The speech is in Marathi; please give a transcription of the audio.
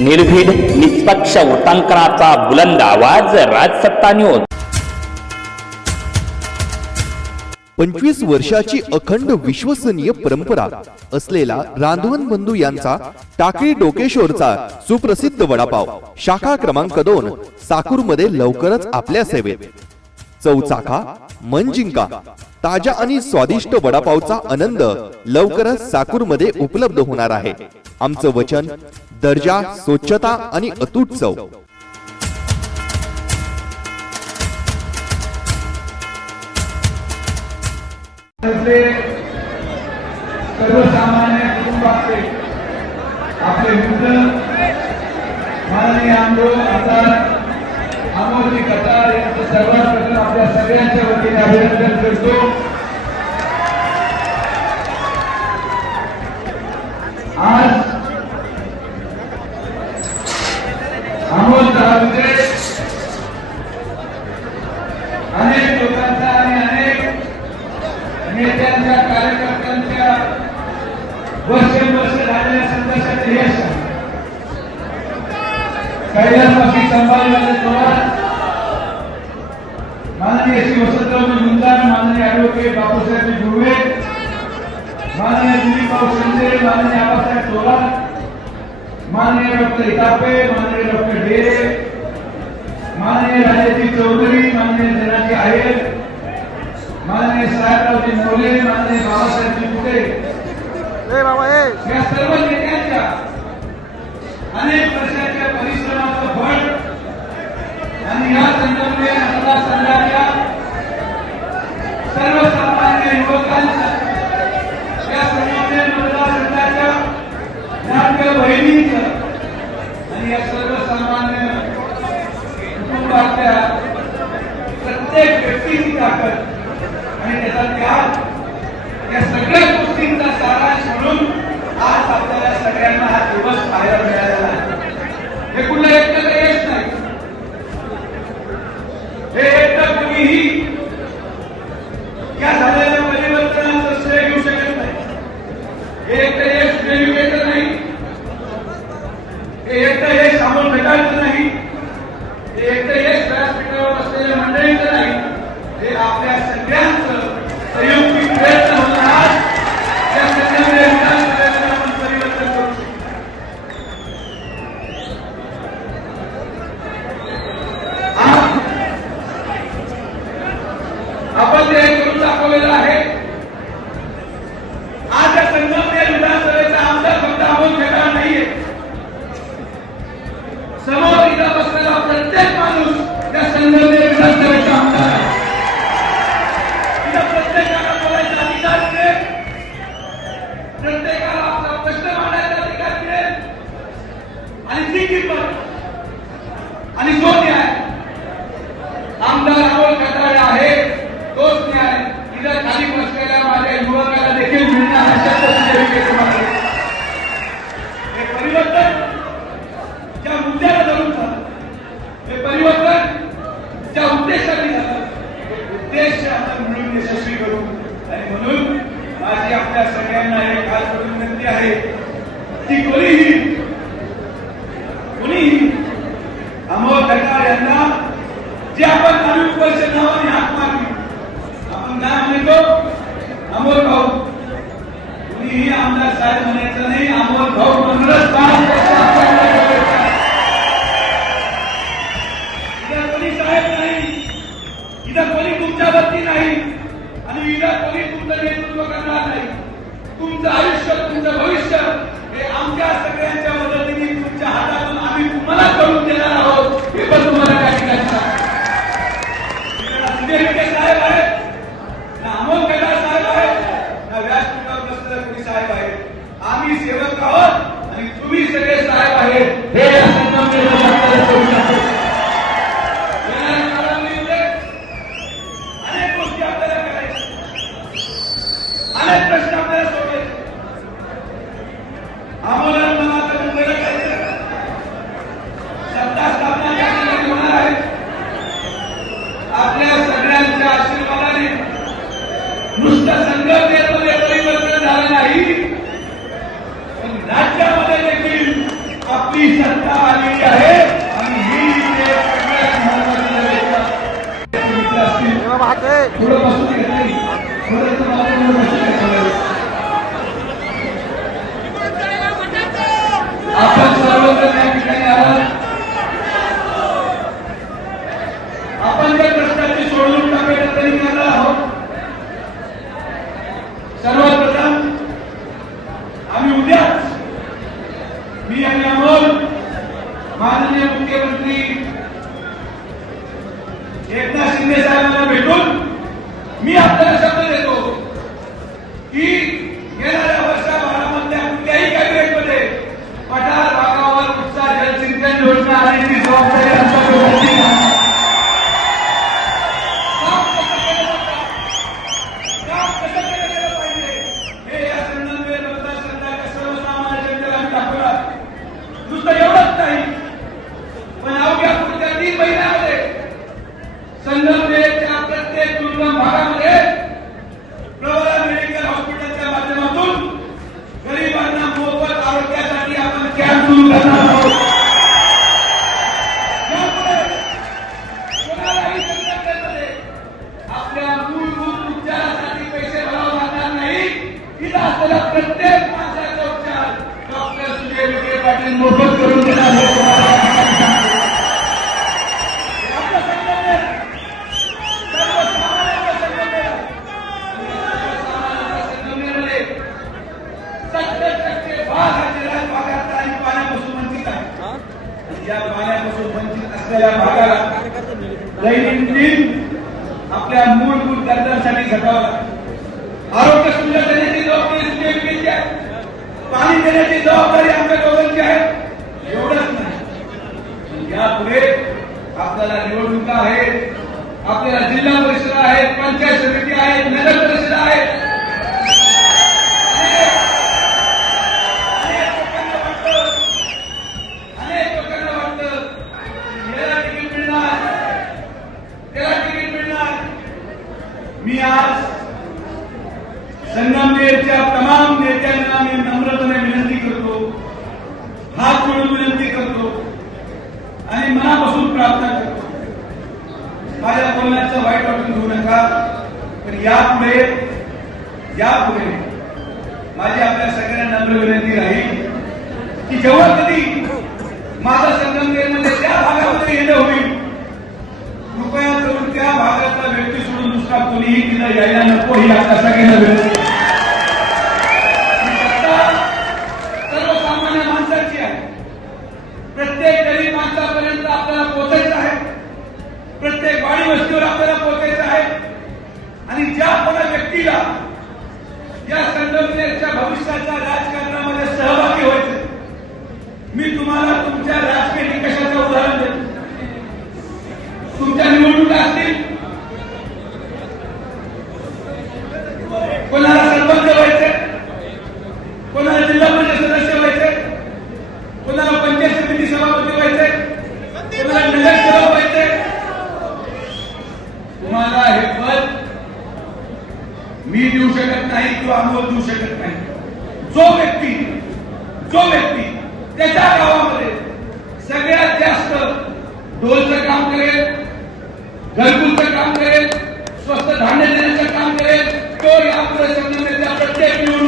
निर्भीड निष्पक्ष वृत्तांकनाचा बुलंद आवाज राजसत्ता न्यूज पंचवीस वर्षाची अखंड विश्वसनीय परंपरा असलेला रांधवन बंधू यांचा टाकळी डोकेश्वरचा सुप्रसिद्ध वडापाव शाखा क्रमांक दोन साकूरमध्ये लवकरच आपल्या सेवेत. चौचाखा मन जिंका ताज्या आणि स्वादिष्ट वडापावचा आनंद लवकरच साकूरमध्ये उपलब्ध होणार आहे. आमचं वचन दर्जा स्वच्छता आणि अतूट चव. सर्वसामान्य कुटुंबातले आपले मित्र माननीय आमदार आमदार अमोलजी कतार यांचं सर्वात प्रथम आपल्या सगळ्यांच्या वतीने अभिनंदन करतो आज अमोल विजय अनेक लोकांचा आणि अनेक नेत्यांच्या कार्यकर्त्यांच्या वर्ष वर्ष झालेल्या संघर्षाचे यश आहे. कैलासवासी संभाजीराजे पवार माननीय श्री वसंतरावजी मुंदार माननीय ऍडव्होकेट बापूसाहेब गुरुवे माननीय दिलीपराव शिंदे माननीय आबासाहेब थोरात माननीय डॉक्टर इतापे माननीय डॉक्टर डेरे माननीय राजेजी चौधरी माननीय धनाजी आयर माननीय साहेबरावजी मोले माननीय बाबासाहेबजी कुटे. या सर्व नेत्यांच्या अनेक वर्षाच्या परिश्रमाचं फळ आणि या संगमनेर मतदारसंघाच्या सर्वसामान्य युवकांच्या या संगमनेर मतदारसंघाच्या लाडक्या बहिणींचं आणि या सर्वसामान्य कुटुंबातल्या प्रत्येक व्यक्तीची ताकद. आणि त्याचा त्याग या सगळ्या गोष्टींचा सारांश म्हणून आज आपल्याला सगळ्यांना हा दिवस पाहायला मिळालेला आहे. हे कुठलं एकटं यश नाही. हे एकटं कुणीही या झालेल्या परिवर्तनाचं श्रेय घेऊ शकत नाही. हे एकटं यश रेल्वेचं नाही. हे एकटं यश आपण भेटायचं नाही हे एकटं यश व्यासपीठावर बसलेल्या मंडळींचं नाही हे आणि जो न्याय आमदार राहुल खताळे आहे तोच न्याय इथं खाली बसलेल्या माझ्या युवकाला देखील मिळणार अशा पद्धतीचे हे परिवर्तन ज्या मुद्द्याला धरून झालं हे परिवर्तन ज्या उद्देशाने झालं उद्देश आपण मिळून यशस्वी करू. आणि म्हणून माझी आपल्या सगळ्यांना एक खास करून विनंती आहे की कोणीही अमोल खटाळ यांना जे आपण तालुक परिषद नावाने हात मारली. आपण काय म्हणतो अमोल भाऊ. कुणीही आमदार साहेब म्हणायचं नाही अमोल भाऊ म्हणूनच पाच कोणी साहेब नाही. इथं कोणी तुमच्यावरती नाही. आणि इथं कोणी तुमचं नेतृत्व करणार नाही तुमचं आयुष्य तुमचं भविष्य हे आमच्या सगळ्यांच्या मदतीने तुमच्या हातातून आम्ही तुम्हाला करून देणार आहोत हे पण तुम्हाला त्या ठिकाणी सांगतो. इकडं सुजय विखे साहेब आहेत ना अमोल केदार साहेब आहेत ना व्यासपीठावर बसलेले कोणी साहेब आहेत आम्ही सेवक आहोत आणि तुम्ही सगळे साहेब आहेत हे या संगमनेरला आपल्याला करू शकतो येणाऱ्या काळामध्ये अनेक गोष्टी आपल्याला करायच्या अनेक प्रश्न आपल्याला सोडवायचे आम्हाला मनात मुंबईला करायचं सत्ता स्थापना या ठिकाणी होणार आहे आपल्या सगळ्यांच्या आशीर्वादाने नुसतं संघटनेमध्ये परिवर्तन झालं नाही पण राज्यामध्ये देखील आपली सत्ता घटना आलेली आहे आणि ही इथे सगळ्यात महत्त्वाची गोष्ट. मित्र असतील. थोडं बसून घेतली. थोडं तुम्हाला थोडं बसून घेतलं. आपण सर्वजण या ठिकाणी आहात आपण ज्या प्रश्नाची सोडवणूक टाकायला तरी निघाला आहोत सर्वात प्रथम आम्ही उद्याच मी आणि अमोल माननीय मुख्यमंत्री एकनाथ शिंदे साहेबांना भेटून मी आपल्याला शब्द देतो की आपल्या मूलभूत गरजांसाठी झटावं लागतं आरोग्य सुविधा देण्याची जबाबदारी सुजय आहे. पाणी देण्याची जबाबदारी आमच्या गौरवांची आहे. एवढंच नाही. यापुढे आपल्याला निवडणुका आहेत. आपल्याला जिल्हा परिषद आहेत पंचायत समिती आहेत नगर परिषद आहेत अनेक लोकांना वाटतं अनेक लोकांना वाटतं की याला तिकीट मिळणार त्याला तिकीट मिळणार मी आज संगमनेरच्या तमाम नेत्यांना मी नम्रपणे विनंती करतो हात जोडून विनंती करतो आणि मनापासून प्रार्थना करतो माझ्या बोलण्याचं वाईट वाटून घेऊ नका त्यामुळे यापुढे माझी आपल्या सगळ्यांना नम्र विनंती राहील की जेव्हा कधी माझा संगमनेरमध्ये त्या भागामध्ये येणं होईल कृपया करून त्या भागातला व्यक्ती सोडून दुसरा कोणीही तिला यायला नको ही आता सगळ्यांना विनंती सर्वसामान्य माणसाची आहे. प्रत्येक गरीब माणसापर्यंत आपल्याला पोहोचायचं आहे. प्रत्येक वाडी वस्तीवर आपल्याला पोहोचायचं आणि ज्या कोणा व्यक्तीला या संघटनेच्या भविष्याच्या राजकारणामध्ये सहभागी व्हायचं मी तुम्हाला तुमच्या राजकीय निकषाचं उदाहरण देतो. तुमच्या निवडणुका असतील कोणाला सरपंच व्हायचे कोणाला जिल्हा परिषद सदस्य व्हायचे कोणाला पंचायत समिती सभापती व्हायचे कोणाला नगरसेवक व्हायचे तुम्हाला हे पद मी देऊ शकत नाही किंवा अनुभव देऊ शकत नाही. जो व्यक्ती जो व्यक्ती त्याच्या गावामध्ये सगळ्यात जास्त ढोलचं काम करेल घरकुलचं काम करेल स्वस्त धान्य देण्याचं काम करेल तो या प्रसंगामध्ये प्रत्येक निवडणूक